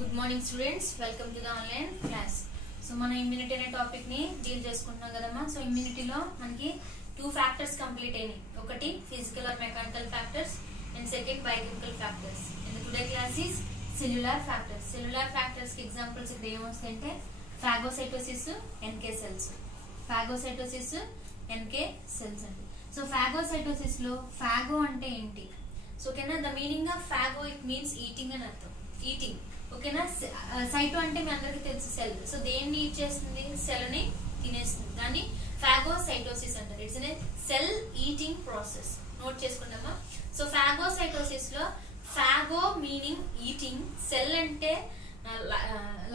Good morning students, welcome to the online class. So మనం immunity అనే topic ని deal చేసుకుంటున్నాం కదమ్మా. సో ఇమ్యూనిటీలో మనకి 2 ఫ్యాక్టర్స్ కంప్లీట్ అయినాయి. ఒకటి physical or mechanical factors and second biochemical factors. And today class is cellular factors. Cellular factors కి examples ఇక్కడ ఏమొస్తాయంటే phagocytosis, NK cells. Phagocytosis, NK cells అండి. సో ఫాగోసైటోసిస్ లో ఫాగో అంటే ఏంటి? సో ఓకేనా, the meaning of phago it means eating అని అర్థం. ఈటింగ్ ఓకేనా. సైటో అంటే మీ అందరికి తెలుసు సెల్. సో దేన్ని ఈట్ చేస్తుంది? సెల్ ని తినేస్తుంది. దాన్ని ఫాగోసైటోసిస్ అంటారు. It's a cell eating process. Note చేసుకుందామా. సో ఫాగోసైటోసిస్ లో ఫాగో మీనింగ్ ఈటింగ్, సెల్ అంటే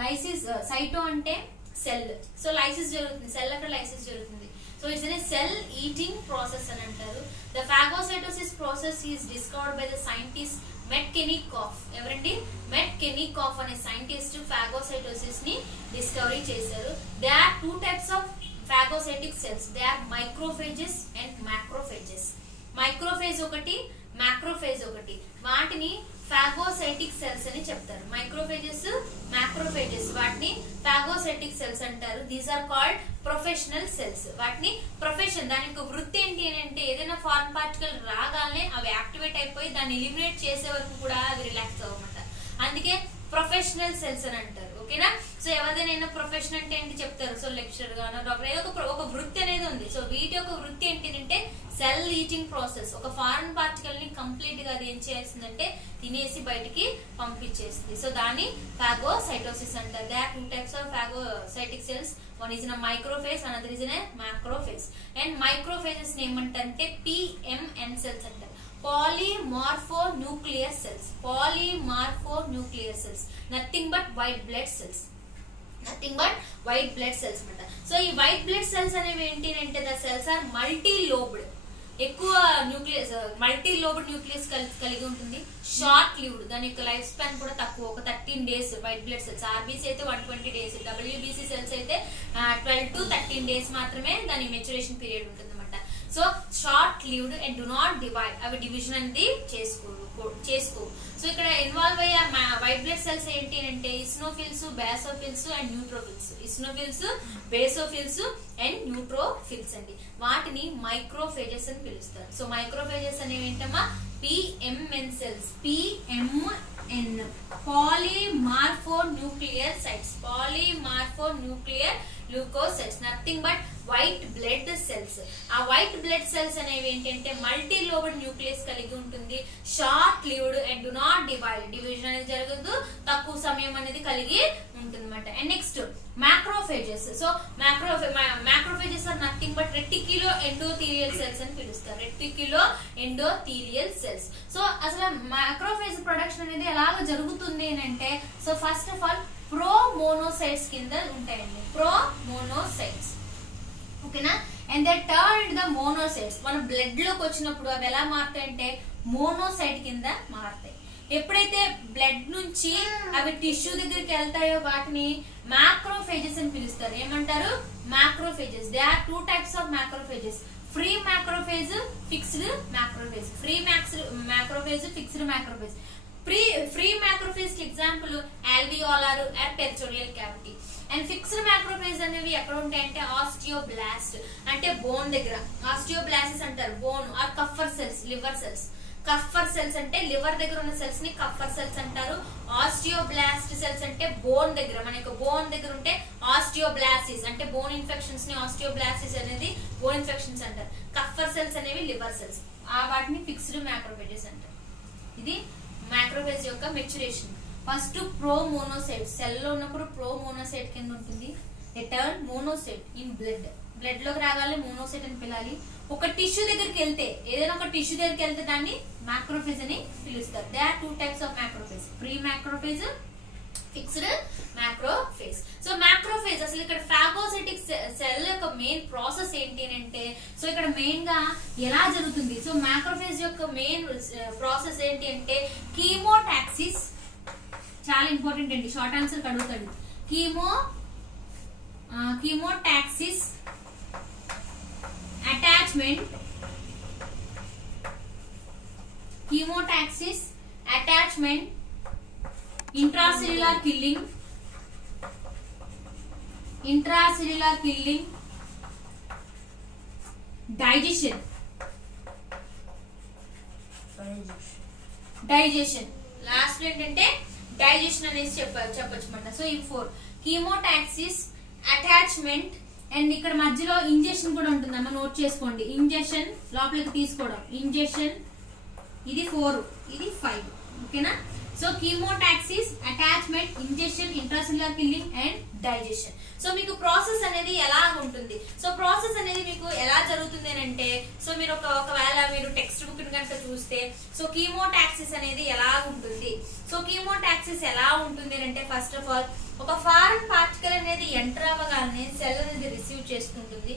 లైసిస్, సైటో అంటే సెల్. సో లైసిస్ జరుగుతుంది, సెల్ అక్కడ లైసిస్ జరుగుతుంది. So it's a cell eating process అని అంటారు. The phagocytosis process is discovered by the scientist Metchnikoff. ఎవరండి? Metchnikoff అనే సైంటిస్ట్ phagocytosis ని డిస్కవరీ చేశారు. There are 2 types of phagocytic cells. They are microphages and macrophages. Microphage ఒకటి, macrophage ఒకటి. వాటిని phagocytic cells అని చెప్తారు. మైక్రోఫేజెస్, మ్యాక్రోఫేజెస్ వాటిని ఫాగోసైటిక్ సెల్స్ అంటారు. These are called professional cells. వాటిని ప్రొఫెషన్, దాని యొక్క వృత్తి ఏంటి అంటే ఏదైనా ఫారెన్ పార్టికల్ రాగానే అవి యాక్టివేట్ అయిపోయి దాన్ని ఎలిమినేట్ చేసే వరకు కూడా అవి రిలాక్స్ అవ్వమాట. అందుకే ప్రొఫెషనల్ సెల్స్ అని అంటారు. ఓకేనా. సో ఎవరిదైనా ప్రొఫెషన్ అంటే ఏంటి చెప్తారు. సో లెక్చరర్ గానో డాక్టర్ ఏదో ఒక వృత్తి అనేది ఉంది. సో వీటి యొక్క వృత్తి ఏంటంటే సెల్ ఈటింగ్ ప్రాసెస్. ఒక ఫారెన్ పార్టికల్ ని కంప్లీట్ గా అది ఏం చేస్తుందంటే తినేసి బయటికి పంపించేస్తుంది. సో దాన్ని ఫాగోసైటోసిస్ అంటారు. They are 2 types of phagocytic cells. One is in a microphage, another is in a macrophage. And macrophages ఏమంటారంటే PMN cells అంటారు. Polymorphonuclear cells. Polymorphonuclear cells. Nothing but white blood cells. Nothing but white blood cells అన్నమాట. So ఈ white blood cells అనేవి ఏంటి అంటే the cells are multi lobed. ఎక్కువ nucleus, multi lobed nucleus కలిగి ఉంటుంది. షార్ట్ లివ్డ్, దాని యొక్క లైఫ్ స్పాన్ కూడా తక్కువ, ఒక 13 days. White blood cells RBC అయితే 120 days, డబ్ల్యూబీసీ సెల్స్ అయితే 12 to 13 days మాత్రమే దాని మెచ్యురేషన్ పీరియడ్ ఉంటుంది అనమాట. So short lived and do not divide, అవి డివిజన్ అనేది చేసుకోవు. సో ఇక్కడ ఇన్వాల్వ్ అయ్యే వైట్ బ్లడ్ సెల్స్ ఏంటి అంటే eosinophils, basophils and neutrophils. Eosinophils, basophils and neutrophils అండి. వాటిని మైక్రోఫేజెస్ అని పిలుస్తారు. సో మైక్రోఫేజెస్ అనేవి ఏంటమ్మా? PMN cells. PMN polymorphonuclear cytes. Polymorphonuclear leucocytes. Nothing but white blood cells. ఆ వైట్ బ్లడ్ సెల్స్ అనేవి ఏంటంటే మల్టీ లోబ్డ్ న్యూక్లియస్ కలిగి ఉంటుంది. Short lived and do not divide, division అనేది జరగదు, తక్కువ సమయం అనేది కలిగి ఉంటుంది అనమాట. And next macrophages. So macrophages are nothing but reticulo endothelial cells అని పిలుస్తారు. Reticulo endothelial cells. సో అసలు మ్యాక్రోఫేజ్ ప్రొడక్షన్ అనేది ఎలాగ జరుగుతుంది అంటే సో ఫస్ట్ ఆఫ్ ఆల్ ప్రోమోనోసైట్స్ కింద ఉంటాయండి. ప్రోమోనోసైట్స్ ఓకేనా. And they turn the monocytes. మన బ్లడ్ లోకి వచ్చినప్పుడు అవి ఎలా మారుతాయంటే మోనోసైట్ కింద మారుతాయి. ఎప్పుడైతే బ్లడ్ నుంచి అవి టిష్యూ దగ్గరికి వెళ్తాయో వాటిని మ్యాక్రోఫేజెస్ అని పిలుస్తారు. ఏమంటారు? Macrophages. They are 2 types of macrophages. Free macrophage, fixed macrophage. Free macrophage, fixed macrophage. Free macrophage కి example alveolar and territorial cavity. And fixed macrophage అనేవి ఎక్కడ ఉంటాయంటే ఆస్టియోబ్లాస్ట్ అంటే బోన్ దగ్గర. ఆస్టియోబ్లాసిస్ అంటారు bone or Kupffer cells, liver cells. Kupffer cells అంటే liver దగ్గర ఉన్న సెల్స్ ని కఫర్ సెల్స్ అంటారు. ఆస్టియోబ్లాస్ట్ సెల్స్ అంటే బోన్ దగ్గర, మన యొక్క బోన్ దగ్గర ఉంటే ఆస్టియోబ్లాసిస్ అంటే బోన్ ఇన్ఫెక్షన్స్ ని ఆస్టియోబ్లాసిస్ అనేది బోన్ ఇన్ఫెక్షన్స్ అంటారు. కఫర్ సెల్స్ అనేవి లివర్ సెల్స్. వాటిని ఫిక్స్డ్ మ్యాక్రోఫేజెస్ అంటారు. ఇది మ్యాక్రోఫేజ్ యొక్క మెచ్యురేషన్. ఫస్ట్ ప్రోమోనోసైట్. సెల్ లో ఉన్నప్పుడు ప్రోమోనోసైట్ కింద ఉంటుంది. Turn monocyte in blood. Blood లోకి రాగాలి మోనోసైట్ అని పిలాలి. ఒక టిష్యూ దగ్గరికి వెళ్తే, ఏదైనా ఒక టిష్యూ దగ్గరికి వెళ్తే దాన్ని మ్యాక్రోఫేజ్ అని పిలుస్తారు. They are 2 types of macrophage. Pre macrophage, fixed macrophage. So macrophage అసలు ఇక్కడ ఫాగోసైటిక్ సెల్ యొక్క మెయిన్ ప్రాసెస్ ఏంటి అంటే సో ఇక్కడ మెయిన్ గా ఎలా జరుగుతుంది. సో మ్యాక్రోఫేజ్ యొక్క మెయిన్ ప్రాసెస్ ఏంటి అంటే కీమోటాక్సిస్. చాలా ఇంపార్టెంట్ అండి, షార్ట్ ఆన్సర్ అడుగుతాడు. Chemotaxis, attachment, chemotaxis, attachment intracellular killing, digestion, last ఏంటంటే డైజెషన్ అనేది చెప్పొచ్చు అన్నమాట. సో ఈ 4 కీమోటాక్సిస్, అటాచ్మెంట్ అండ్ ఇక్కడ మధ్యలో ఇంజెక్షన్ కూడా ఉంటుందమ్మా, నోట్ చేసుకోండి. ఇంజెక్షన్ లోపలికి తీసుకోవడం, ఇంజెక్షన్ ఇది 4, ఇది 5. ఓకేనా? So chemotaxis, attachment, injection, intracellular killing and digestion. So మీకు ప్రాసెస్ అనేది ఎలా ఉంటుంది? సో ప్రాసెస్ అనేది మీకు ఎలా జరుగుతుంది అంటే, సో మీరు ఒకవేళ మీరు టెక్స్ట్ బుక్ కనుక చూస్తే, సో కీమోటాక్సిస్ అనేది ఎలా ఉంటుంది? సో కీమోటాక్సిస్ ఎలా ఉంటుంది అంటే, ఫస్ట్ ఆఫ్ ఆల్ ఒక ఫారెన్ పార్టికల్ అనేది ఎంటర్ అవ్వగానే సెల్ అనేది రిసీవ్ చేసుకుంటుంది.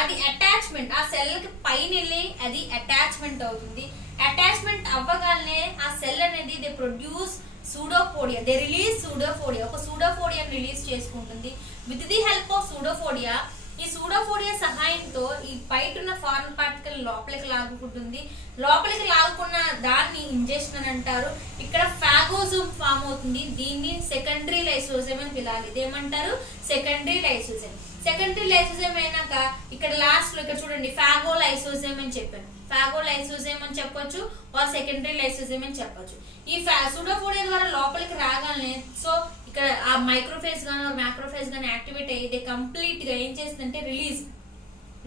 అది అటాచ్మెంట్, ఆ సెల్ కి పైన వెళ్ళి అది అటాచ్మెంట్ అవుతుంది. అటాచ్మెంట్ అవ్వగానే ఆ సెల్ అనేది they produce pseudopodia, they release pseudopodia, ఒక సూడోపోడియా రిలీజ్ చేసుకుంటుంది. With the help of pseudopodia, ఈ సూడోపోడియా సహాయంతో ఈ బయట ఉన్న ఫారెన్ పార్టికల్ లోపలికి లాగుకుంటుంది. లోపలికి లాగుకున్న దాన్ని ఇంజెక్షన్ అని అంటారు. ఇక్కడ ఫాగోజోమ్ ఫామ్ అవుతుంది. దీన్ని సెకండరీ లైసోజోమ్ అని పిలాలి. ఇదేమంటారు? Secondary lysosome. సెకండరీ లైసోజోమ్ అయినాక ఇక్కడ లాస్ట్ లో ఇక్కడ చూడండి ఫాగోలైసోజోమ్ అని చెప్పాను. ఫాగోలైసోజోమ్ అని చెప్పొచ్చు, ఆర్ సెకండరీ లైసోజోమ్ అని చెప్పొచ్చు. ఈ సూడోపోడియా ద్వారా లోపలికి రాగానే సో ఇక్కడ ఆ మైక్రోఫేజ్ గానీ మ్యాక్రోఫేజ్ గానీ యాక్టివేట్ అయ్యి కంప్లీట్ గా ఏం చేస్తుందంటే రిలీజ్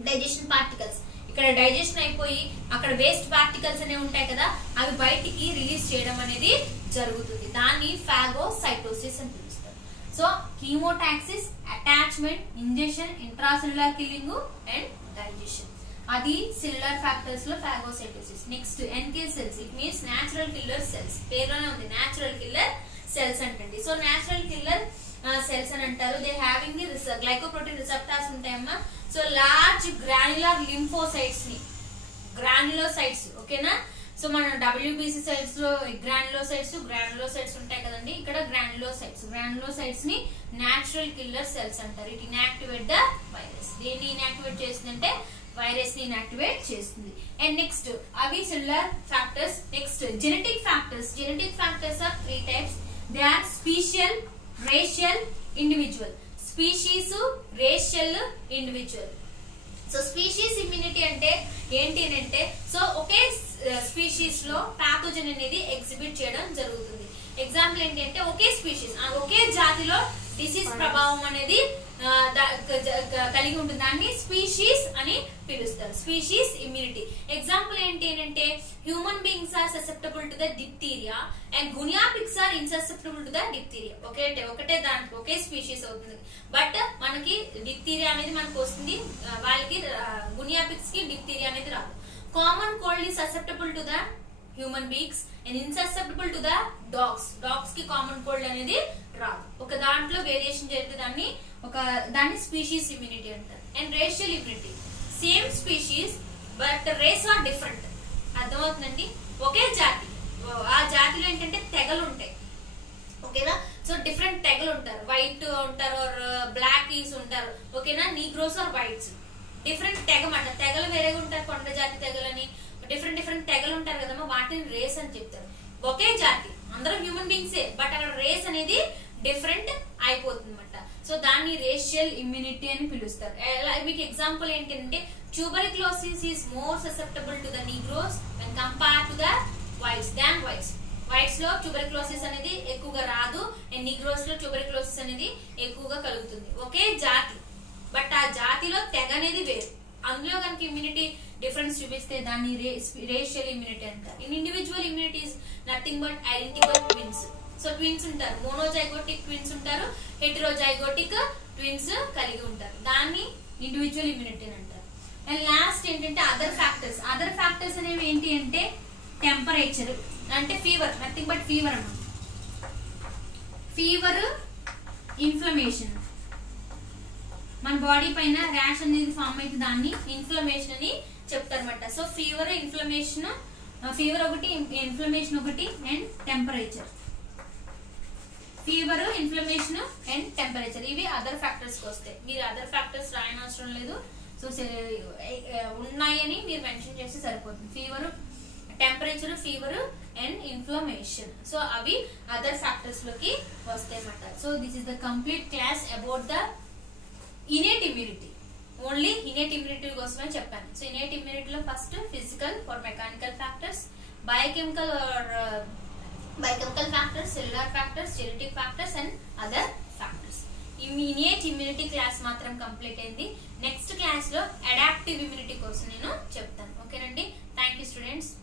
డైజెషన్ పార్టికల్స్. ఇక్కడ డైజెషన్ అయిపోయి అక్కడ వేస్ట్ పార్టికల్స్ అనేవి ఉంటాయి కదా, అవి బయటికి రిలీజ్ చేయడం అనేది జరుగుతుంది. దాన్ని ఫాగోసైటోసిస్ అని పిలుస్తారు. So chemotaxis, attachment, injection, intracellular killing and digestion. అది సెల్యులర్ ఫ్యాక్టర్స్ లో phagocytosis. Next NK cells, it means natural killer cells. పేరులోనే ఉంది న్యాచురల్ కిల్లర్ సెల్స్ అంటండి. సో న్యాచురల్ కిల్లర్ సెల్స్ అని అంటారు. They having the glycoprotein receptors ఉంటాయమ్మా. So large granular lymphocytes ని, granulocytes, ఓకేనా? సో మన WBC సైట్స్ లో గ్రాన్యులోసైట్స్ ఉంటాయి కదండి, ఇక్కడ గ్రాన్యులోసైట్స్ ని న్యాచురల్ కిల్లర్ సెల్స్ అంటారు. It inactivate the virus. దేన్ని ఇన్యాక్టివేట్ చేస్తుందంటే వైరస్ ని ఇన్యాక్టివేట్ చేస్తుంది. అండ్ నెక్స్ట్ అవి cellular factors. Next genetic factors. Genetic factors are 3 types. They are special, racial, individual. Species, racial, individual. So species immunity అంటే ఏంటి అంటే, so ఒకే స్పీషీస్ లో పాథోజన్ అనేది ఎగ్జిబిట్ చేయడం జరుగుతుంది. ఎగ్జాంపుల్ ఏంటి అంటే, ఒకే స్పీషీస్, ఒకే జాతిలో డిసీజ్ ప్రభావం అనేది కలిగి ఉంటుంది. దాన్ని స్పీషీస్ అని పిలుస్తారు. Species immunity. ఎగ్జాంపుల్ ఏంటి అంటే, human beings are susceptible to the diphtheria and guinea pigs are insusceptible to the diphtheria. ఒకటే దాంట్లో ఒకే స్పీషీస్ అవుతుంది. బట్ మనకి డిప్తీరియా అనేది మనకు వస్తుంది, వాళ్ళకి గునియా పిగ్స్ కి డిప్తీరియా అనేది రాదు. Common cold is susceptible to the human beings and insusceptible to the dogs. Dogs కి కామన్ కోల్డ్ అనేది రాదు. ఒక దాంట్లో వేరియేషన్ జరిగితే దాన్ని స్పీషీస్ ఇమ్యూనిటీ అంటారు. And racial immunity, same species but race are different. అర్థమవుతుందండి? ఒకే జాతి, ఆ జాతిలో ఏంటంటే తెగలు ఉంటాయి, ఓకేనా? సో డిఫరెంట్ తెగలు ఉంటారు. వైట్ ఉంటారు, బ్లాక్ ఈస్ ఉంటారు, ఓకేనా? Negroes are whites. డిఫరెంట్ తెగ మాట, తెగలు వేరేగా ఉంటారు. కొండ జాతి తెగలని డిఫరెంట్ తెగలు ఉంటారు కదమ్మా, వాటిని రేస్ అని చెప్తారు. ఒకే జాతి, అందరూ హ్యూమన్ బీయింగ్సే, బట్ అక్కడ రేస్ అనేది డిఫరెంట్ అయిపోతుంది అనమాట. సో దాన్ని రేషియల్ ఇమ్యూనిటీ అని పిలుస్తారు. మీకు ఎగ్జాంపుల్ ఏంటంటే, tuberculosis is more susceptible to the Negroes when compare to the whites than whites. Whites లో ట్యూబరిక్లోసిస్ అనేది ఎక్కువగా రాదు, అండ్ నీగ్రోస్ లో ట్యూబరిక్లోసిస్ అనేది ఎక్కువగా కలుగుతుంది. ఒకే జాతి, బట్ ఆ జాతిలో తెగ అనేది వేరు. అందులో కనుక ఇమ్యూనిటీ డిఫరెన్స్ చూపిస్తే దాన్ని రేషియల్ ఇమ్యూనిటీ అంటారు. In individual immunity is nothing but identical twins. So twins ఉంటారు, మోనోజైగోటిక్ ట్విన్స్ ఉంటారు, హెటరోజైగోటిక్ ట్విన్స్ కలిగి ఉంటారు. దాన్ని ఇండివిజువల్ ఇమ్యూనిటీ అని అంటారు. అండ్ లాస్ట్ ఏంటంటే అదర్ ఫ్యాక్టర్స్. అదర్ ఫ్యాక్టర్స్ అనేవి ఏంటి అంటే, టెంపరేచర్ అంటే ఫీవర్, నథింగ్ బట్ ఫీవర్ అన్నమాట. ఫీవర్, ఇన్ఫ్లమేషన్, మన బాడీ పైన ర్యాష్ అనేది ఫామ్ అయితే దాన్ని ఇన్ఫ్లమేషన్ అని చెప్తారన్నమాట. సో ఫీవర్, ఇన్ఫ్లమేషన్, ఫీవర్ ఒకటి, ఇన్ఫ్లమేషన్ ఒకటి, and temperature. Fever, inflammation and temperature, ఇవి అదర్ ఫ్యాక్టర్స్ కి వస్తాయి. మీరు అదర్ ఫ్యాక్టర్స్ రాయనవసరం లేదు. సో ఉన్నాయని మీరు మెన్షన్ చేస్తే సరిపోతుంది. Fever, temperature, fever and inflammation. So అవి అదర్ ఫ్యాక్టర్స్ లోకి వస్తాయి అన్నమాట. So this is the complete class about the innate immunity. Only innate immunity కోసమే చెప్పాను. సో ఇనేట్ ఇమ్యూనిటీలో first physical or mechanical factors, biochemical factors, cellular factors, genetic factors and other factors. Innate immunity class మాత్రం complete అయింది. Next class లో adaptive immunity కోసం నేను చెప్తాను. ఓకేనండి. Thank you students.